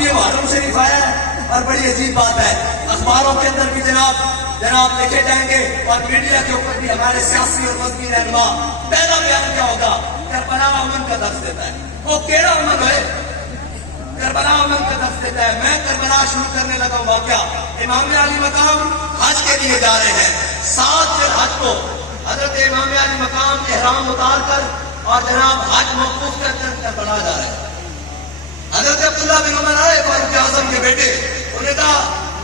اب یہ محرم شریف آیا ہے اور بڑی عجیب بات ہے، اخباروں کے اندر بھی جناب لکھے جائیں گے اور میڈیا کے اوپر بھی ہمارے سیاسی اور مذہبی رہنما پہلا بیان کیا ہوگا؟ کربلا امن کا درس دیتا ہے. وہ کیڑا امن ہے؟ کربلا امن کا درس دیتا ہے. میں کربلا شروع کرنے لگا ہوں واقعہ. امام علی مقام حج کے لیے جا رہے ہیں. 7 دن حج کو حضرت امام علی مقام احرام اتار کر اور جناب حج موقوف کر کربلا جا رہے ہیں. حضرت عبداللہ بن عمر آئے فاروق اعظم کے بیٹے، انہوں نے کہا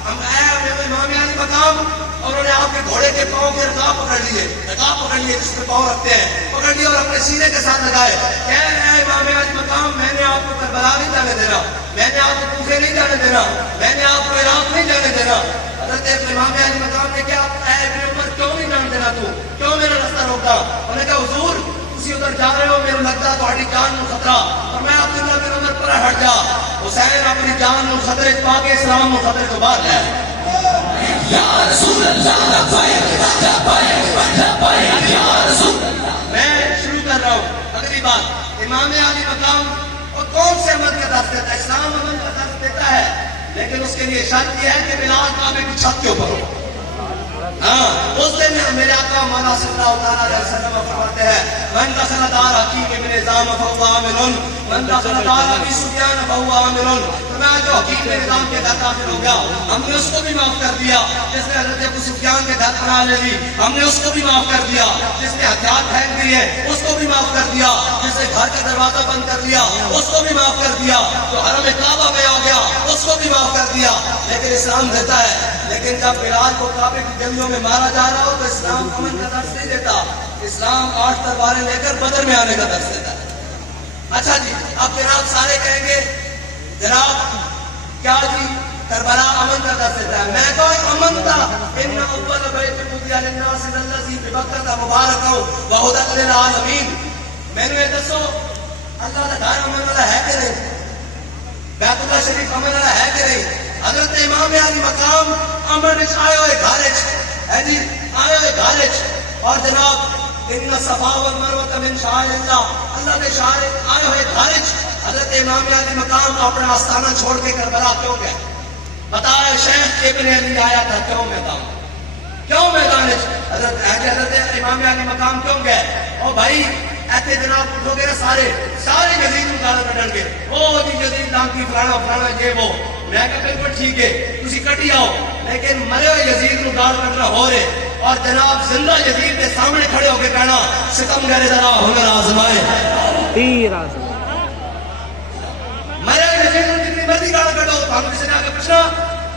ہم آئے امام علی مقام، اور انہوں نے آپ کے گھوڑے کے پاؤں کے رکاب پکڑ لیے جس پہ پاؤں رکھتے ہیں، پکڑ لیے اور اپنے سینے کے ساتھ لگائے. کہہ رہے ہیں امام علی مقام میں نے آپ کو کربلا نہیں جانے دینا، میں نے آپ کو کوفے نہیں جانے دینا، میں نے آپ کو عراق نہیں جانے دینا. حضرت امام علی مقام نے کیا اے ابن عمر کیوں نہیں جانے دینا، تو کیوں میرا رستہ روکتا؟ انہوں نے کہا حضور تسی ادھر جا رہے ہو، میرے لگتا تہاڈی جان نو خطرہ، اور میں عبداللہ بن عمر پر ہٹ جا. حسین اپنی جان نو خطرے چ پا کے اسلام نو خطرے تو باہر لے آئے. یا رسول اللہ میں شروع کر رہا ہوں اگلی بات. امام علی مقام اور کون سے امن کا درس دیتا ہے؟ اسلام امن کا درس دیتا ہے، لیکن اس کے لیے شرط یہ ہے کہ بلال کعبے کی چھت کے اوپر ہو. ہاں اس دن میرے آقا مولا صلی اللہ تعالیٰ علیہ وسلم فرماتے ہیں من دخل دار حکیم ابن نظام فهو آمن، من دخل دار ابی سفیان فهو آمن. میں جو حکیم ابن نظام کے گھر داخل ہو گیا ہم نے اس کو بھی معاف کر دیا، جس نے حضرت ابو سفیان کے گھر بنا لے لی ہم نے اس کو بھی معاف کر دیا، جس نے ہتھیار پھینک دیے اس کو بھی معاف کر دیا، جس نے گھر کا دروازہ بند کر لیا اس کو بھی معاف کر دیا، جو حرم کعبہ میں آ گیا اس کو بھی معاف کر دیا. لیکن اسلام دیتا ہے، لیکن جب بلال کو کعبے کی گلیوں میں مارا جا رہا ہو تو اسلام امن کا درس نہیں دیتا. اسلام 8 تلواریں لے کر بدر میں آنے کا درس دیتا ہے. اچھا جی، اب جناب سارے کہیں گے جناب کیا جی کربلا امن کا درس دیتا ہے. میں کہوں امن تھا. ان اول بیت وضع للناس الذی ببکۃ مبارکا وہدی للعالمین. میں نے یہ دسو اللہ کا گھر امن والا ہے کہ نہیں؟ بیت اللہ شریف امن والا ہے کہ نہیں؟ حضرت امام علی مقام امن آئے ہوئے گھارج ہے جی، آئے ہوئے گھارج. اور جناب ان صفا والمروہ من شعائر اللہ، اللہ کے شاعر آئے ہوئے گھارج. حضرت امام علی مقام اپنا آستانہ چھوڑ کے کربلا کیوں گئے؟ بتائے شیخ ابن علی آیا تھا کیوں میدان حضرت امام علی مقام کیوں گئے؟ او بھائی ایسے جناب اٹھو گے نا سارے یزید کو گالا کٹن گے، او جی یزید نام کی فلانا یہ وہ. میں کہا بالکل ٹھیک ہے تسی کٹی آؤ، لیکن مرے ہوئے یزید کو گال کٹنا ہو رہے اور جناب زندہ یزید کے سامنے کھڑے ہو کے کہنا ستم گرے ذرا ہنر آزمائے. مرے ہوئے یزید کو جتنی مرضی گال کٹو ہم کسی نے آگے پوچھنا،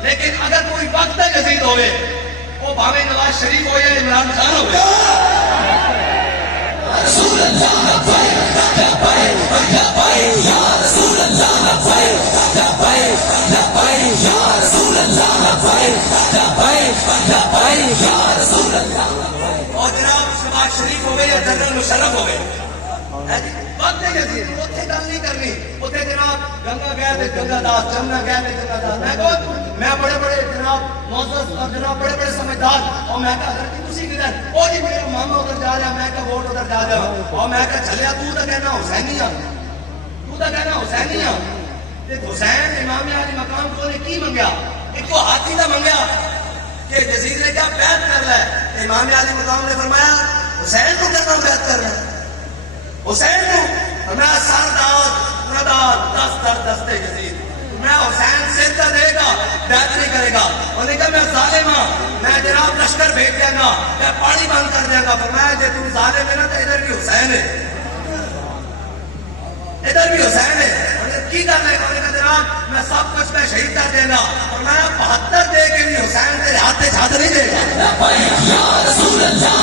لیکن اگر کوئی وقت یزید ہوئے وہ بھاوے نواز شریف ہو یا عمران خان ہوئے. رسول اللہ یا رسول اللہ یا رسول اللہ. اور جناب شباز شریف ہوئے یا جنرل مشرف ہوئے وقت یزید اتنے گل نہیں کرنی. اتنے جناب گنگا گئے تھے گنگا داس، جمنا گئے تھے گنگا داس. میں بڑے بڑے جناب معزز اور جناب بڑے بڑے سمجھدار، اور میں کہا حضرت تسی کدھر؟ او جی میرا ماما ادھر جا رہا، میں کہا ووٹ ادھر جا رہا. اور میں کہا چلیا تو کہنا حسینی ہاں، تو کہنا حسینی ہاں. حسین امام علی مقام کو نے کی منگیا؟ ایک کو ہاتھی کا منگیا کہ یزید نے کیا بیعت کر رہا ہے. امام علی مقام نے فرمایا حسین کو کہنا بیعت کر رہا ہے، حسین کو فرمایا سردار ندار دست در دستے یزید. میں حسین سجدہ دے گا بیعت نہیں کرے گا. انہوں نے کہا میں ظالم ہاں، میں جناب لشکر بھیج دیا گا، میں پانی بند کر دیا گا. فرمایا جی تم ظالم ہے نا تو ادھر بھی حسین ہے، ادھر بھی حسین ہے. کی کرنا ہے؟ انہوں نے کہا جناب میں سب کچھ میں شہید کر دے گا. اور میں 72 دے کے بھی حسین تیرے ہاتھ پہ چھات نہیں دے گا. یا رسول اللہ